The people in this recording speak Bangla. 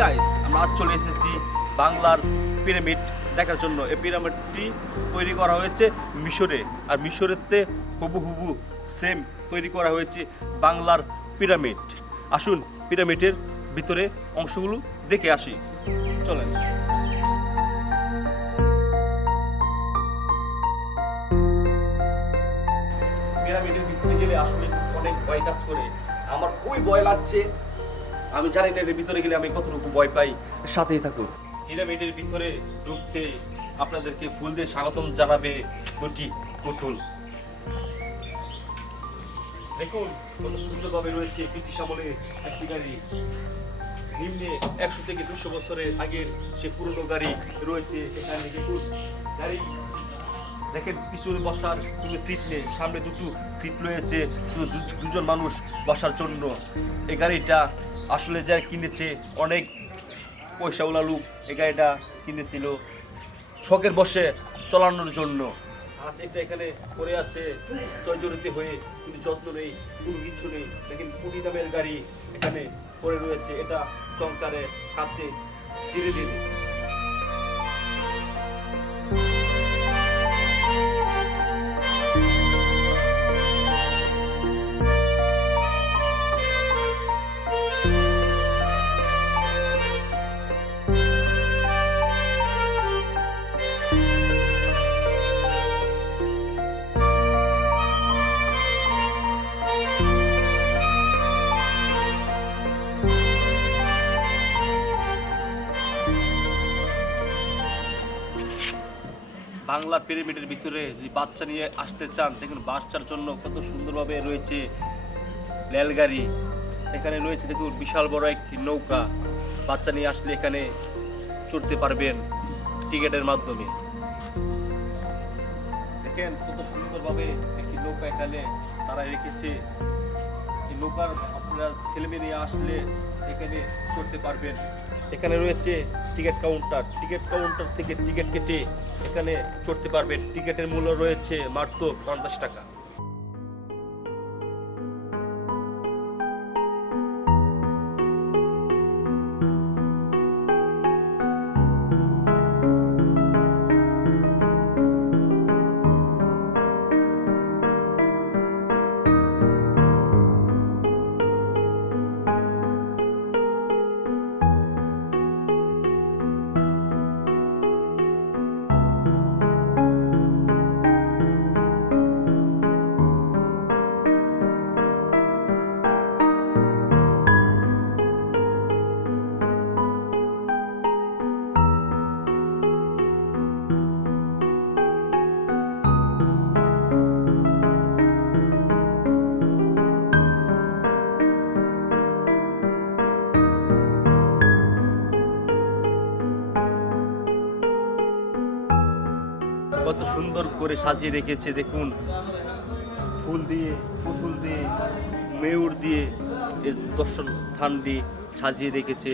গাইস, আমরা আজ চলে এসেছি বাংলার পিরামিড দেখার জন্য। এই পিরামিডটি তৈরি করা হয়েছে মিশরে, আর মিশরেতে হুবহু সেম তৈরি করা হয়েছে বাংলার পিরামিড। আসুন পিরামিডের ভিতরে অংশগুলো দেখে আসি, চলেন। পিরামিডের ভিতরে গেলে আসলে অনেক ভয় কাজ করে, আমার খুবই ভয় লাগছে। আমি জানি না এর ভিতরে গেলে আমি কতটুকু ভয় পাই, সাথেই থাকুন। পিরামিডের ভিতরে ঢুকতে আপনাদেরকে ফুল দিয়ে স্বাগতম জানাবে দুটি পুতুল। দেখুন কত সুন্দরভাবে রয়েছে ব্রিটিশ আমলের একটি গাড়ি। নিম্নে 100 থেকে 200 বছরের আগের সে পুরনো গাড়ি রয়েছে এখানে। দেখুন গাড়ি, দেখেন পিছনে বসার কোনো সিট নেই, সামনে দুটো সিট রয়েছে শুধু দুজন মানুষ বসার জন্য। এই গাড়িটা আসলে যারা কিনেছে অনেক পয়সাওয়ালা লোক এই গাড়িটা কিনেছিল শখের বসে চালানোর জন্য। আজ এটা এখানে পড়ে আছে জর্জরিত হয়ে, কোনো যত্ন নেই, কোনো কিছু নেই। দেখেন কোটি দামের গাড়ি এখানে পড়ে রয়েছে, এটা চমকারে কাছে ধীরে ধীরে। বাংলা পিরামিডের ভিতরে যদি বাচ্চা নিয়ে আসতে চান, দেখুন বাচ্চার জন্য কত সুন্দরভাবে রয়েছে রেলগাড়ি। এখানে রয়েছে দেখুন বিশাল বড় একটি নৌকা, বাচ্চা নিয়ে আসলে এখানে চড়তে পারবেন টিকিটের মাধ্যমে। দেখেন কত সুন্দরভাবে একটি নৌকা এখানে তারা রেখেছে। এই নৌকার আপনারা ছেলেমেয়ে নিয়ে আসলে এখানে চড়তে পারবেন। এখানে রয়েছে টিকিট কাউন্টার, টিকিট কাউন্টার থেকে টিকিট কেটে এখানে চড়তে পারবেন। টিকিটের মূল্য রয়েছে মাত্র 50 টাকা। কত সুন্দর করে সাজিয়ে রেখেছে দেখুন, ফুল দিয়ে, পুতুল দিয়ে, ময়ূর দিয়ে এই দর্শন স্থানটি সাজিয়ে রেখেছে।